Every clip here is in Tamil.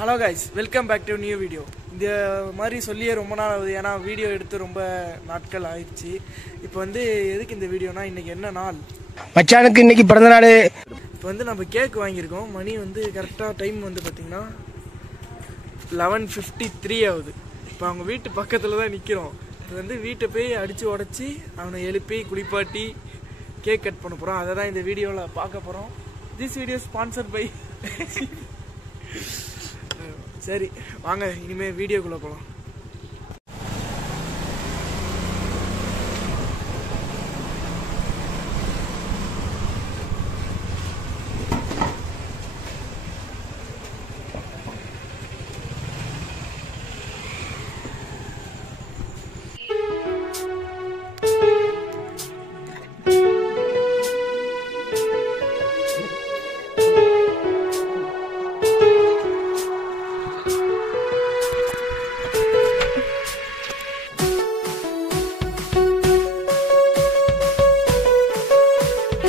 Hello guys, welcome back to new video. இந்த மாதிரி சொல்லியே ரொம்ப நாள் ஆகுது, ஏன்னா வீடியோ எடுத்து ரொம்ப நாட்கள் ஆயிடுச்சு. இப்போ வந்து எதுக்கு இந்த வீடியோனா, இன்றைக்கி என்ன நாள்? மச்சானுக்கு இன்னைக்கு பிறந்த நாள். இப்போ வந்து நம்ம கேக் வாங்கியிருக்கோம். மணி வந்து கரெக்டாக டைம் வந்து பார்த்திங்கன்னா 11:53 ஆகுது. இப்போ அவங்க வீட்டு பக்கத்தில் தான் நிற்கிறோம். இப்போ வந்து வீட்டை போய் அடித்து உடச்சி அவனை எழுப்பி குளிப்பாட்டி கேக் கட் பண்ண போகிறோம். அதை தான் இந்த வீடியோவில் பார்க்க போகிறோம். திஸ் வீடியோ ஸ்பான்சர்ட் பை சரி வாங்க, இனிமேல் வீடியோக்குள்ளே போகலாம்.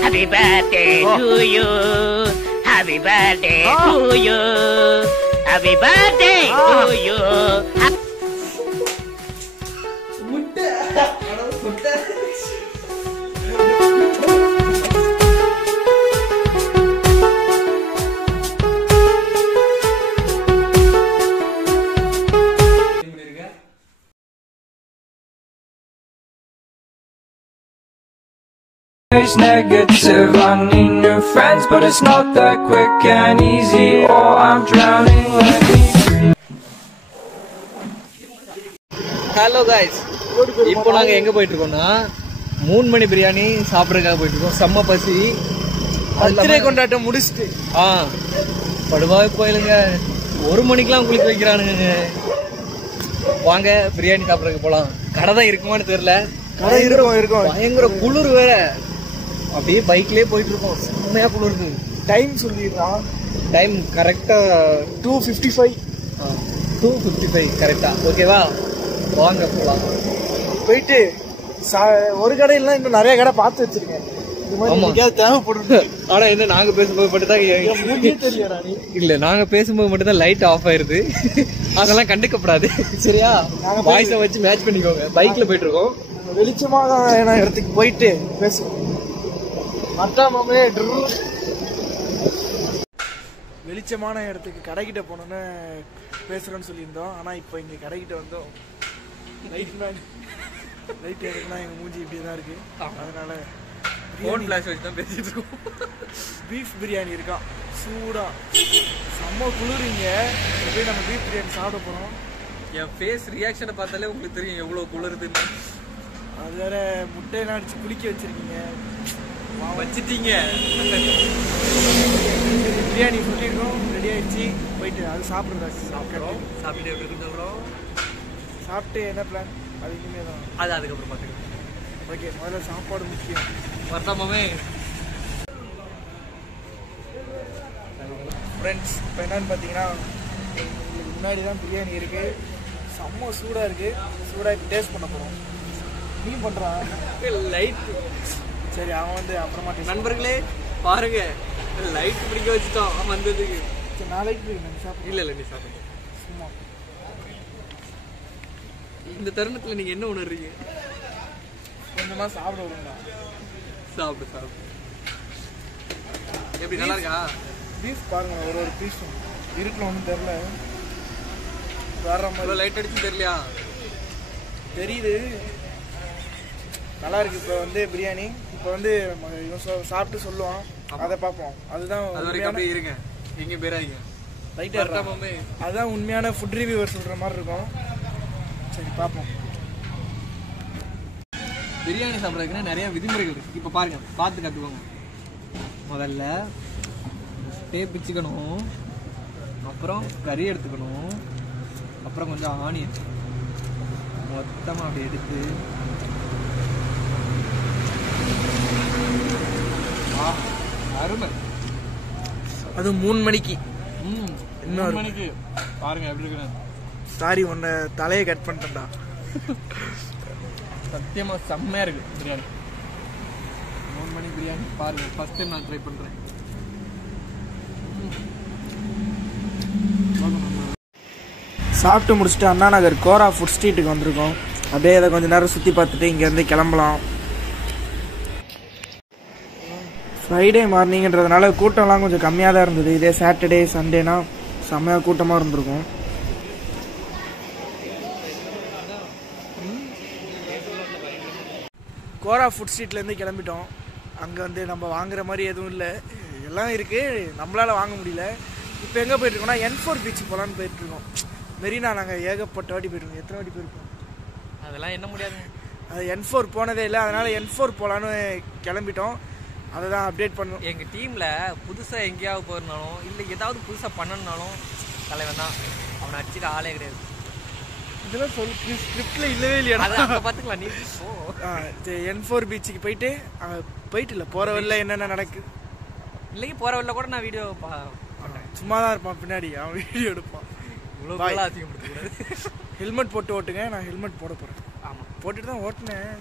Happy birthday to you. Happy birthday to you. Happy birthday to you. Negative, I need new friends, but it's not that quick and easy, or I'm drowning. Let me breathe. Hello guys, இப்போ நாங்கள் எங்கே போயிட்டுருக்கோம்னா 3 மணி பிரியாணி சாப்பிட்றதுக்காக போயிட்டுருக்கோம். செம்ம பசி. பர்த்டே கொண்டாட்டம் முடிச்சுட்டு படுவாய் போயிலுங்க. 1 மணிக்கெலாம் குளிக்க வைக்கிறானுங்க. வாங்க பிரியாணி சாப்பிட்றதுக்கு போகலாம். கடை தான் இருக்குமான்னு தெரில. கடை இருக்கும். பயங்கர குளிர் வேற. அப்படியே பைக்லேயே போயிட்டு இருக்கோம். செம்மையா குளிருக்கு. டைம் சொல்லிடுறான். டைம் கரெக்டாக 2:55 கரெக்டா. ஓகேவா, வாங்க போகலாம். போயிட்டு ஒரு கடையில இன்னும் நிறைய கடை பார்த்து வச்சிருக்கேன். தேவைப்படுது. ஆனா என்ன, நாங்க பேசும்போது மட்டும் தான் இல்ல, நாங்க பேசும்போது மட்டும் தான் லைட் ஆஃப் ஆயிருது. அதெல்லாம் கண்டுக்கப்படாது, சரியா? வாய்ஸை வச்சு மேட்ச் பண்ணிக்கோங்க. பைக்ல போயிட்டு இருக்கோம். வெளிச்சமான இடத்துக்கு போயிட்டு பேசுவோம். வெளிச்சமான இடத்துக்கு கடைக்கிட்ட போனோன்னு பேசுறோன்னு சொல்லியிருந்தோம். ஆனா இப்போ இங்க கடைக்கிட்ட வந்தோம். லைட் எதுக்குன்னா எங்க மூஞ்சி இப்படி தான் இருக்கு. அதனால ஃபோன் ஃபிளாஷ் வச்சு தான் பேசிட்டு இருக்கோம். பீஃப் பிரியாணி இருக்கான் சூடா. செம்ம குளிருங்க. போய் நம்ம பீஃப் பிரியாணி சாப்பிட போறோம். என் ஃபேஸ் ரியாக்ஷனை பார்த்தாலே உங்களுக்கு தெரியும் எவ்வளவு குளிருதுன்னு. அது வேற முட்டையெல்லாம் அடிச்சு குளிக்க வச்சிருக்கீங்க, வச்சிட்டீங்க. பிரியாணி சொல்லியிருக்கோம், ரெடி ஆயிடுச்சு. போயிட்டு அது சாப்பிட்றதா சாப்பிட்டு எப்படி சொல்கிறோம். சாப்பிட்டு என்ன பிளான் அது இனிமே தான். அது அதுக்கப்புறம் பார்த்துக்கலாம். ஓகே, முதல்ல சாப்பாடு முக்கியம். வரட்டாமே ஃப்ரெண்ட்ஸ், இப்போ என்னன்னு பார்த்தீங்கன்னா உங்களுக்கு முன்னாடி தான் பிரியாணி இருக்குது. செம்ம சூடாக இருக்குது. சூடாக இப்போ டேஸ்ட் பண்ண போகிறோம். நீ பண்ணுறான் லைட். சரி, அவன் வந்து அப்புறமா நண்பர்களே பாருங்க, லைட் பிடிக்க வச்சுட்டோம் வந்ததுக்கு. சரி, நாளைக்கு சாப்பிடு. இல்லை நீ சாப்பிடுங்க சும்மா. இந்த தருணத்தில் நீங்கள் என்ன உணர்றீங்க? கொஞ்சமாக சாப்பிட விடுங்க. சாப்பிடு. எப்படி நல்லா இருக்கா? பீஃப் பாருங்க, ஒரு பீஸும் இருக்குன்னு ஒன்றும் தெரில. வர்ற மாதிரி லைட் அடிச்சு தெரியலையா? தெரியுது, நல்லா இருக்கு. இப்போ வந்து பிரியாணி இப்போ வந்து சாப்பிட்டு சொல்லுவான், அதை பார்ப்போம். அதுதான் அது வரைக்கும் அப்படியே இருங்க, எங்கேயும் பேராதீங்க. லைட்டாக அதுதான் உண்மையான ஃபுட் ரிவ்யூவர் சொல்கிற மாதிரி இருக்கும். சரி பார்ப்போம். பிரியாணி சாப்பிட்றதுக்குன்னா நிறைய விதிமுறைகள் இருக்குது. இப்போ பாருங்க, பார்த்து கற்றுக்கோங்க. முதல்ல பிச்சுக்கணும், அப்புறம் கறி எடுத்துக்கணும், அப்புறம் கொஞ்சம் ஆனியன் மொத்தமாக அப்படி எடுத்து அருமை. அது 3 மணிக்கு. இன்னும் மணிக்கு பாருங்க எப்படி இருக்கு. சாரி, உன்னை தலையை கட் பண்ணிட்டேன்டா. சத்தியமா செம்மையா இருக்கு பிரியாணி. 3 மணி பிரியாணி பாருங்க, ஃபர்ஸ்ட் டைம் நான் ட்ரை பண்றேன். சாப்பிட்டு முடிச்சுட்டு அண்ணா நகர் கோரா ஃபுட் ஸ்ட்ரீட்டுக்கு வந்திருக்கோம். அப்படியே அதை கொஞ்சம் நேரம் சுற்றி பார்த்துட்டு இங்கேருந்து கிளம்பலாம். ஃப்ரைடே மார்னிங்கிறதுனால கூட்டம்லாம் கொஞ்சம் கம்மியாக தான் இருந்தது. இதே சாட்டர்டே சண்டேனா செம்மையாக கூட்டமாக இருந்திருக்கும். கோரா ஃபுட் ஸ்ட்ரீட்லேருந்து கிளம்பிட்டோம். அங்கே வந்து நம்ம வாங்குற மாதிரி எதுவும் இல்லை, எல்லாம் இருக்குது, நம்மளால் வாங்க முடியல. இப்போ எங்கே போயிட்டுருக்கோம்னா N4 பீச்சுக்கு போகலான்னு போயிட்டுருக்கோம். மெரினா நாங்கள் ஏகப்பட்ட வாட்டி போயிட்டுருக்கோம். எத்தனை வாட்டி போயிருக்கோம் அதெல்லாம் என்ன முடியாது. அது N4 போனதே இல்லை, அதனால் N4 போகலான்னு கிளம்பிட்டோம். அதை தான் அப்டேட் பண்ணணும். எங்கள் டீமில் புதுசாக எங்கேயாவது போயிருந்தாலும் இல்லை ஏதாவது புதுசாக பண்ணணுனாலும் தலைவன் தான். அவனை அடிச்சுட்டு ஆளே கிடையாது. இதெல்லாம் ஸ்கிரிப்டில் இல்லவே இல்லையா? அதை பார்த்துக்கலாம். நீ N4 பீச்சுக்கு போயிட்டு அங்கே போயிட்டு இல்லை, போகிற வழியில் என்னென்ன நடக்குது இல்லைங்க. போகிற வழியில் கூட நான் வீடியோ சும்மா தான் இருப்பான், பின்னாடி அவன் வீடியோ எடுப்பான். இவ்வளோ அதிகப்படுத்தக்கூடாது. ஹெல்மெட் போட்டு ஓட்டுங்க. நான் ஹெல்மெட் போட போகிறேன். ஆமாம், போட்டுட்டு தான் ஓட்டினேன்.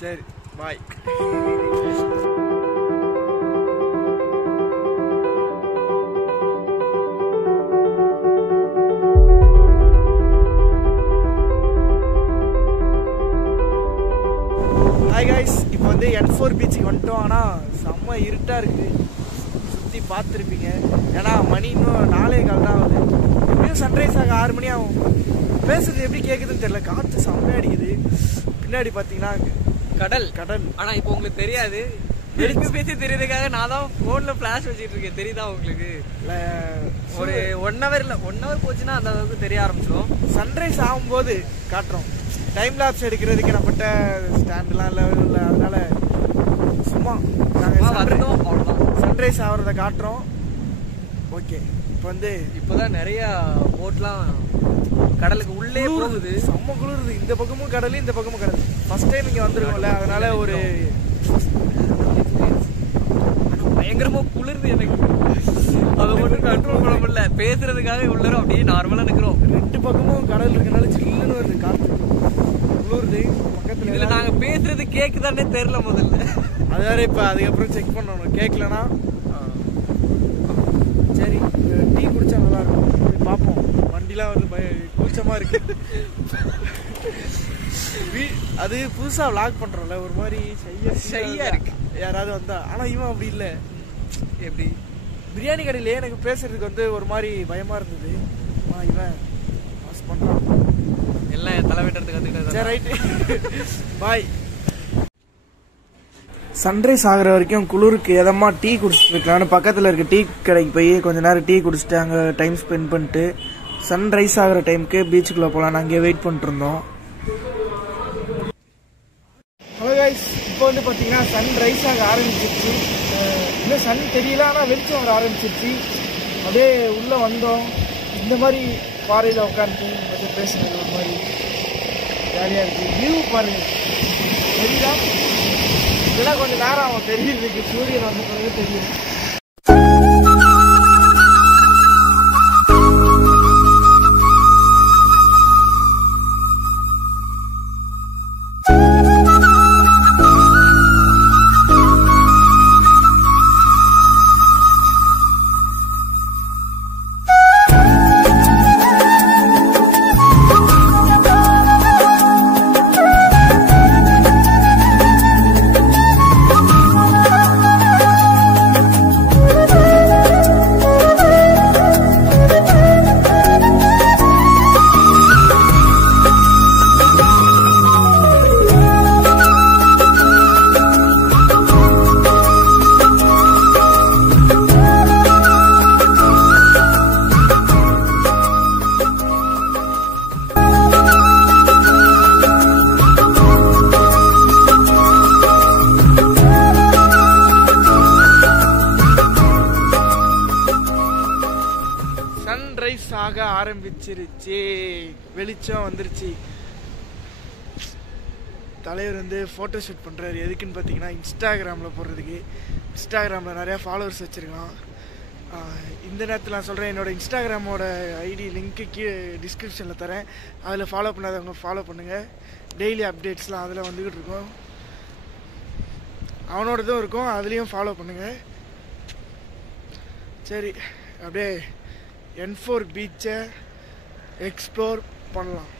சரி, பாய். ஹாய் காய்ஸ், இப்போ வந்து N4 பீச்சுக்கு வந்துட்டோம். ஆனால் செம்ம இருட்டாக இருக்குது. சுற்றி பார்த்துருப்பீங்க. ஏன்னா மணி இன்னும் 4:15 தான் ஆகுது. எப்படியும் சன்ரைஸ் ஆக 6 மணி ஆகும். பேசுறது எப்படி கேட்குதுன்னு தெரியல, காற்று செம்மையாக அடிக்குது. பின்னாடி பார்த்தீங்கன்னா கடல் கடல். ஆனால் இப்போ உங்களுக்கு தெரியாது, வெடிச்சு பேசி தெரியுறதுக்காக நான் தான் ஃபோனில் ஃப்ளாஷ் வச்சுட்டு இருக்கேன். தெரியுதா உங்களுக்கு? ஒரு 1 hour இல்லை, 1 hour போச்சுன்னா அந்த அளவுக்கு தெரிய ஆரம்பிச்சிடும். சன்ரைஸ் ஆகும்போது காட்டுறோம். டைம் லாப்ஸ் எடுக்கிறதுக்கு நம்மகிட்ட ஸ்டாண்ட்லாம் இல்லை, அதனால சும்மா நாங்கள் அவ்வளோதான் சன்ரைஸ் ஆகிறத காட்டுறோம். ஓகே, இப்போ வந்து இப்போதான் நிறைய போட்லாம் கடலுக்கு உள்ளே போகுது. செம்ம குளிருது. இந்த பக்கமும் கடல், இந்த பக்கமும் கடல். ஃபர்ஸ்ட் டைம் இங்கே வந்துருக்கோம்ல, அதனால ஒரு பயங்கரமா குளிருது எனக்கு. அதை மட்டும் கண்ட்ரோல் பண்ண முடியல. பேசுறதுக்காக உள்ளரும் அப்படியே நார்மலா நிக்கிறோம். 2 பக்கமும் கடல் இருக்கனால சில்லுன்னு வருது காற்று. குளிருது. பக்கத்துல இதுல நாங்க பேசுறது கேக்குதானே தெரியல முதல்ல. அது வேற இப்ப அதுக்கப்புறம் செக் பண்ணணும். கேட்கலன்னா சரி, டீ குடிச்சா நல்லா இருக்கும். போய் பார்ப்போம். வண்டிலாம் வந்து கூச்சமா இருக்கு. அது புதுசா விளாக் பண்றோம்ல, ஒரு மாதிரி ஷையா இருக்கு யாராவது வந்தா. ஆனா இவன் அப்படி இல்லை. எப்படி பிரியாணி கடையிலே எனக்கு பேசுறதுக்கு வந்து ஒரு மாதிரி பயமா இருந்தது. இவன் பாஸ் பண்றான். எல்லாம் தலைவெட்டுறதுக்கு கத்துக்கிட்டது. சரி, ரைட்டு, பாய். சன்ரைஸ் ஆகிற வரைக்கும் குளிருக்கு எதமா டீ குடிச்சிட்டு இருக்கலான்னு பக்கத்தில் இருக்க டீ கடைக்கு போய் கொஞ்ச நேரம் டீ குடிச்சிட்டு அங்கே டைம் ஸ்பெண்ட் பண்ணிட்டு சன்ரைஸ் ஆகிற டைமுக்கு பீச்சுக்குள்ளே போகலான்னு அங்கேயே வெயிட் பண்ணிட்டு இருந்தோம். ஹலோ கைஸ், இப்போ வந்து பார்த்தீங்கன்னா சன்ரைஸ் ஆக ஆரம்பிச்சிருச்சு. இன்னும் சன் தெரியல, ஆனால் வெளிச்சம் வர ஆரம்பிச்சிருச்சு. அப்படியே உள்ளே வந்தோம். இந்த மாதிரி பாறையில் உட்காந்து கொஞ்சம் பேசுகிறது ஒரு மாதிரி ஜாலியாக இருக்குது. வியூ பாருங்க, தெரியுதா? இதெல்லாம் கொஞ்சம் நேரம் அவன் தெரியுறதுக்கு. சூரியன் வந்த பிறகு தெரியும். சன்ரைஸ் ஆக ஆரம்பிச்சிருச்சு. வெளிச்சம் வந்துருச்சு. தலைவர் வந்து ஃபோட்டோ ஷூட் பண்ணுறாரு. எதுக்குன்னு பார்த்தீங்கன்னா இன்ஸ்டாகிராமில் போடுறதுக்கு. இன்ஸ்டாகிராமில் நிறையா ஃபாலோவர்ஸ் வச்சுருக்கான். இந்த நேரத்தில் நான் சொல்கிறேன், என்னோடய இன்ஸ்டாகிராமோட ஐடி லிங்க்கு டிஸ்கிரிப்ஷனில் தரேன். அதில் ஃபாலோ பண்ணாதவங்க ஃபாலோ பண்ணுங்கள். டெய்லி அப்டேட்ஸ்லாம் அதில் வந்துக்கிட்டு இருக்கோம். அவனோடதும் இருக்கும், அதுலேயும் ஃபாலோ பண்ணுங்கள். சரி, அப்படியே N4 பீச்சை எக்ஸ்ப்ளோர் பண்ணலாம்.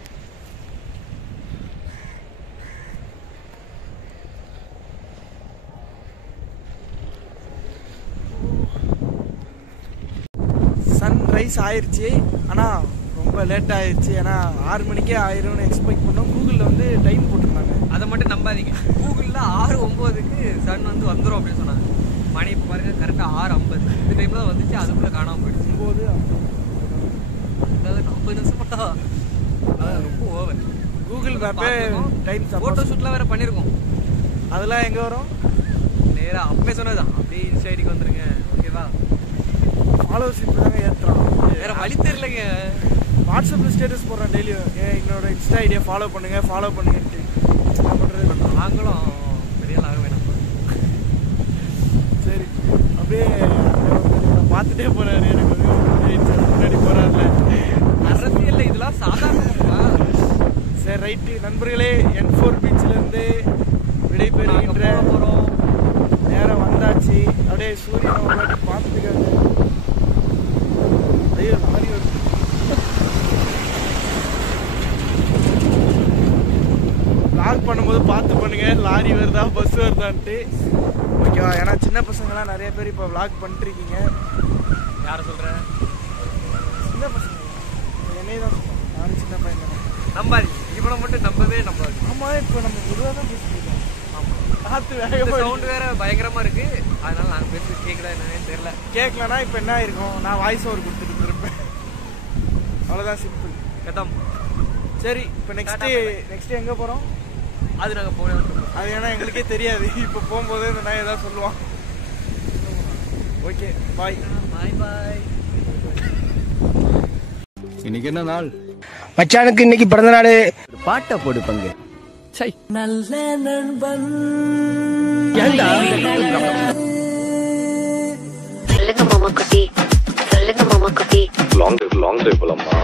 சன்ரைஸ் ஆயிடுச்சு, ஆனால் ரொம்ப லேட் ஆயிடுச்சு. ஏன்னா 6 மணிக்கே ஆயிரும்னு எக்ஸ்பெக்ட் பண்ணோம். கூகுளில் வந்து டைம் போட்டிருந்தாங்க. அதை மட்டும் நம்பாதீங்க. கூகுளில் 6:09க்கு சன் வந்து வந்துடும் அப்படின்னு சொன்னாங்க. மணி இப்போ பாருங்க கரெக்டாக 6:50. இந்த டைம் தான் வந்துச்சு, அதுக்குள்ளே காணாமல் போயிடுச்சு. 9 அதாவது 50 நிமிஷம் மட்டும். அதான் ரொம்ப ஓவர். கூகுள் மேப்பே டைம் ஃபோட்டோ ஷூட்லாம் வேறு பண்ணியிருக்கோம். அதெல்லாம் எங்கே வரும்? நேராக அப்பவே சொன்னதான், அப்படியே இன்ஸ்டா ஐடிக்கு வந்துருங்க. ஓகேவா? ஃபாலோவர்ஷிப் தாங்க ஏற்றுறோம். வேற வழி தெரியலங்க. வாட்ஸ்அப்பில் ஸ்டேட்டஸ் போடுறேன் டெய்லியும், என்னோட இன்ஸ்டா ஐடியா ஃபாலோ பண்ணுங்கன்ட்டு. என்ன பண்ணுறது? நாங்களும் பெரிய ஆக வேணாம். சரி, அப்படியே பார்த்துட்டே போறாரு. எனக்கு வந்து முன்னாடி போறாருல. அரசியல் இதெல்லாம் சாதாரணமா. சரி ரைட்டு நண்பர்களே, N4 பீச்சிலேருந்து விடைபெறுகின்ற போகிறோம். நேரம் வந்தாச்சு. அப்படியே சூரியனை ஒரு வாட்டி பார்த்துக்காங்க. ஐயோ லாரி வருது. லாக் பண்ணும்போது பார்த்து பண்ணுங்க, லாரி வருதா பஸ் வருதான்ட்டு. ஓகேவா? ஏன்னா சின்ன பசங்களாம் நிறைய பேர் இப்போ விளாக் பண்ணிட்டுருக்கீங்க. யாரை சொல்கிறேன்? சின்ன பசங்க என்னையே தான் சொல்லுவேன். நானும் சின்ன பையன் தானே. நம்பாது, இவனை மட்டும் நம்பவே நம்பாது. ஆமாம், இப்போ நம்ம பொதுவாக தான் பேசிருக்கோம். ஆமாம், காற்று இந்த வேகமாக சவுண்டு வேற பயங்கரமாக இருக்கு. அதனால நாங்கள் பேசுறது கேட்குதா என்னன்னே தெரியல. கேட்கலன்னா இப்போ என்ன இருக்கும்? நான் வாய்ஸ் ஓவர் கொடுத்துட்டு இருப்பேன். அவ்வளோதான், சிம்பிள். கதம். சரி, இப்போ நெக்ஸ்ட்டு எங்கே போகிறோம்? அது நாங்கள் போனோம். அது ஏன்னா எங்களுக்கே தெரியாது. இப்போ போகும்போது இந்த நான் ஏதாவது சொல்லுவான். ஓகே, பாய். பாய் பாய். இன்னைக்கு என்ன நாள்? மச்சானுக்கு இன்னைக்கு பிறந்த நாள். பாட்டை போடு பங்கு. சை நல்ல நண்பன். ஏண்டா சொல்லுங்க மாமா குட்டி, சொல்லுங்க மாமா குட்டி. லாங் ட்ரைவ் போலாமா?